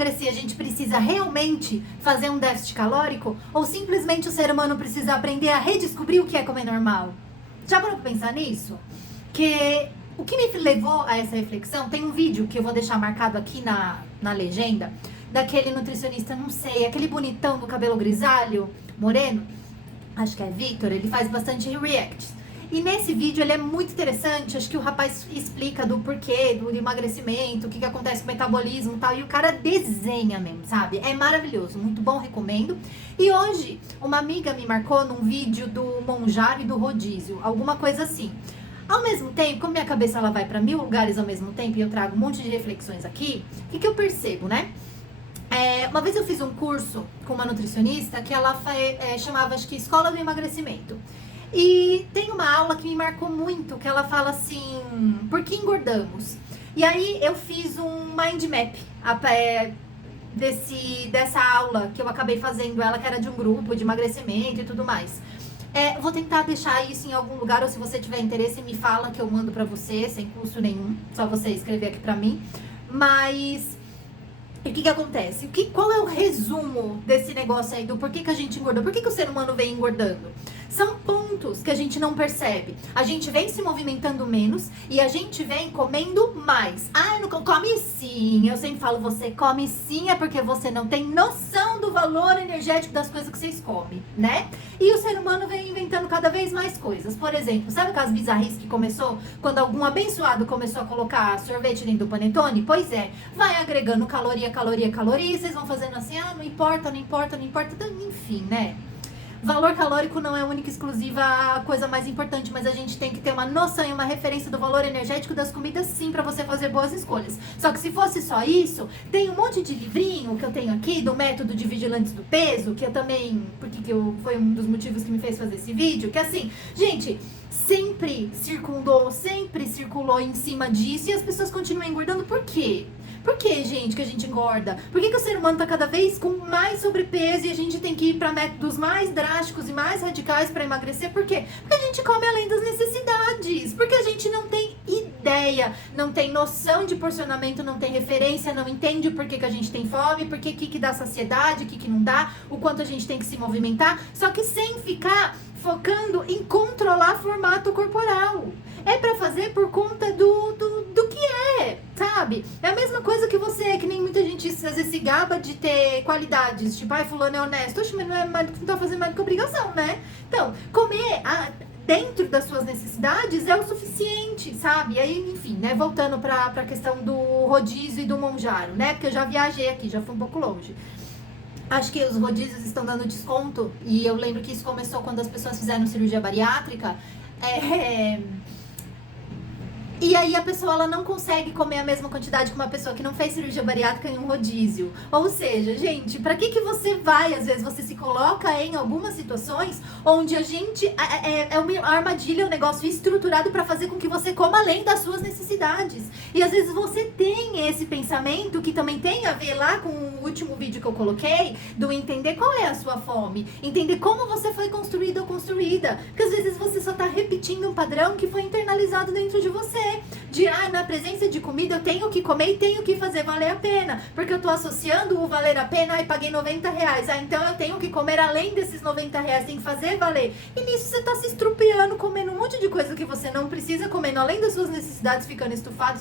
emagrecer a gente precisa realmente fazer um déficit calórico? Ou simplesmente o ser humano precisa aprender a redescobrir o que é comer normal? Já parou pra pensar nisso? Que o que me levou a essa reflexão, tem um vídeo que eu vou deixar marcado aqui na legenda, daquele nutricionista, não sei, aquele bonitão do cabelo grisalho, moreno, acho que é Victor, ele faz bastante reacts. E nesse vídeo ele é muito interessante, acho que o rapaz explica do porquê, do emagrecimento, o que acontece com o metabolismo e tal, e o cara desenha mesmo, sabe? É maravilhoso, muito bom, recomendo. E hoje, uma amiga me marcou num vídeo do Monjaro e do rodízio, alguma coisa assim. Ao mesmo tempo, como minha cabeça ela vai para 1000 lugares ao mesmo tempo e eu trago um monte de reflexões aqui, o que eu percebo, né? Uma vez eu fiz um curso com uma nutricionista que ela chamava, acho que, Escola do Emagrecimento. E tem uma aula que me marcou muito, que ela fala assim, por que engordamos? E aí eu fiz um mind map dessa aula que eu acabei fazendo, ela que era de um grupo de emagrecimento e tudo mais. Vou tentar deixar isso em algum lugar, ou se você tiver interesse, me fala que eu mando pra você, sem custo nenhum, só você escrever aqui pra mim. Mas o que acontece? Qual é o resumo desse negócio aí do porquê que a gente engordou? Por que o ser humano vem engordando? São pontos que a gente não percebe. A gente vem se movimentando menos e a gente vem comendo mais. Ah, não come sim. Eu sempre falo, você come sim é porque você não tem noção do valor energético das coisas que vocês comem, né? E o ser humano vem inventando cada vez mais coisas. Por exemplo, sabe aquelas bizarrices que começou quando algum abençoado começou a colocar sorvete dentro do panetone? Pois é, vai agregando caloria, e vocês vão fazendo assim, não importa, enfim, né? Valor calórico não é única e exclusiva a coisa mais importante, mas a gente tem que ter uma noção e uma referência do valor energético das comidas, sim, pra você fazer boas escolhas. Só que se fosse só isso, tem um monte de livrinho que eu tenho aqui do método de vigilantes do peso, que eu também, foi um dos motivos que me fez fazer esse vídeo, que assim, gente, sempre circulou em cima disso e as pessoas continuam engordando. Por quê? Por que, gente, que a gente engorda? Por que o ser humano tá cada vez com mais sobrepeso e a gente tem que ir para métodos mais drásticos e mais radicais para emagrecer? Por quê? Porque a gente come além das necessidades. Porque a gente não tem ideia, não tem noção de porcionamento, não tem referência, não entende por que a gente tem fome, por que dá saciedade, o que não dá, o quanto a gente tem que se movimentar. Só que sem ficar focando em controlar formato corporal. É pra fazer por conta do que é, sabe? É a mesma coisa que você, que nem muita gente às vezes se gaba de ter qualidades, tipo, fulano é honesto. Oxe, mas não tá fazendo mais do que obrigação, né? Então, comer dentro das suas necessidades é o suficiente, sabe? E aí, enfim, né, voltando pra questão do rodízio e do monjaro, né? Porque eu já viajei aqui, já fui um pouco longe. Acho que os rodízios estão dando desconto, e eu lembro que isso começou quando as pessoas fizeram cirurgia bariátrica. E aí a pessoa ela não consegue comer a mesma quantidade que uma pessoa que não fez cirurgia bariátrica em um rodízio. Ou seja, gente, pra que você vai? Às vezes você se coloca em algumas situações onde a gente é uma armadilha, um negócio estruturado pra fazer com que você coma além das suas necessidades. E às vezes você tem esse pensamento que também tem a ver lá com o último vídeo que eu coloquei, do entender qual é a sua fome, entender como você foi construído ou construída. Porque às vezes você só tá repetindo um padrão que foi internalizado dentro de você. Na presença de comida eu tenho que comer e tenho que fazer valer a pena, porque eu tô associando o valer a pena, paguei R$90, então eu tenho que comer além desses R$90, tem que fazer valer. E nisso você tá se estrupiando, comendo um monte de coisa que você não precisa, comendo além das suas necessidades, ficando estufada,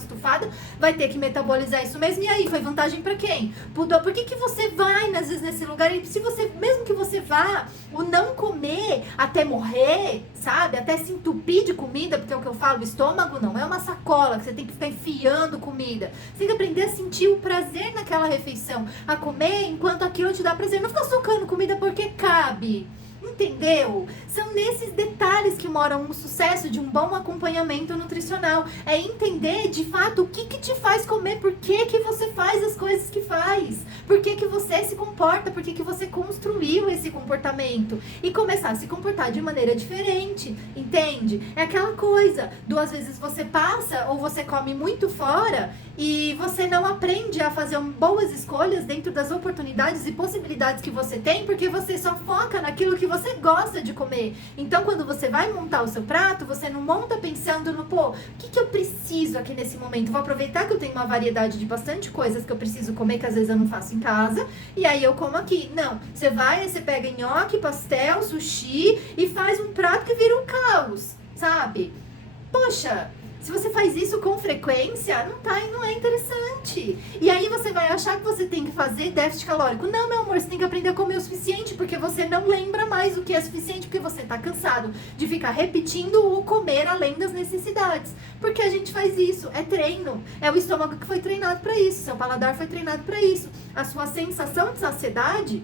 vai ter que metabolizar isso mesmo. E aí, foi vantagem pra quem? Por que você vai, às vezes, nesse lugar? E se você, mesmo que você vá, o não comer até morrer, sabe? Até se entupir de comida, porque é o que eu falo, o estômago não é uma sacola que você tem que ficar enfiando comida. Você tem que aprender a sentir o prazer naquela refeição, a comer enquanto aquilo te dá prazer. Não ficar socando comida porque cabe. Entendeu? São nesses detalhes que moram o sucesso de um bom acompanhamento nutricional. É entender de fato o que te faz comer, por que você faz as coisas que faz, por que você se comporta, por que você construiu esse comportamento e começar a se comportar de maneira diferente, entende? É aquela coisa, às vezes você passa ou você come muito fora e você não aprende a fazer boas escolhas dentro das oportunidades e possibilidades que você tem, porque você só foca naquilo que você gosta de comer fazer. Então, quando você vai montar o seu prato, você não monta pensando no, pô, o que eu preciso aqui nesse momento? Vou aproveitar que eu tenho uma variedade de bastante coisas que eu preciso comer, que às vezes eu não faço em casa, e aí eu como aqui. Não, você vai, você pega nhoque, pastel, sushi e faz um prato que vira um caos, sabe? Poxa, se você faz isso com frequência, não é interessante. E aí você vai achar que você tem que fazer déficit calórico. Não, meu amor, você tem que aprender a comer o suficiente, porque você não lembra mais o que é suficiente, porque você tá cansado de ficar repetindo o comer além das necessidades. Porque a gente faz isso, é treino. É o estômago que foi treinado para isso, seu paladar foi treinado para isso. A sua sensação de saciedade,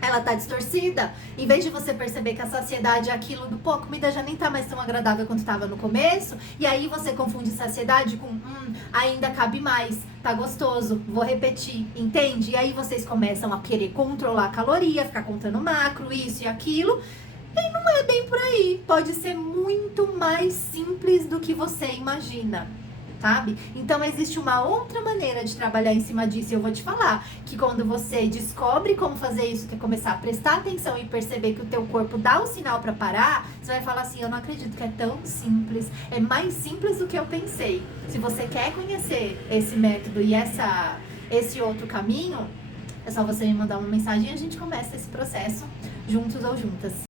ela tá distorcida. Em vez de você perceber que a saciedade é aquilo do, pô, a comida já nem tá mais tão agradável quanto tava no começo, e aí você confunde saciedade com, ainda cabe mais, tá gostoso, vou repetir, entende? E aí vocês começam a querer controlar a caloria, ficar contando macro, isso e aquilo, e não é bem por aí. Pode ser muito mais simples do que você imagina, sabe? Então existe uma outra maneira de trabalhar em cima disso, e eu vou te falar que quando você descobre como fazer isso, que é começar a prestar atenção e perceber que o teu corpo dá o sinal para parar, você vai falar assim, eu não acredito que é tão simples, é mais simples do que eu pensei. Se você quer conhecer esse método e esse outro caminho, é só você me mandar uma mensagem e a gente começa esse processo juntos ou juntas.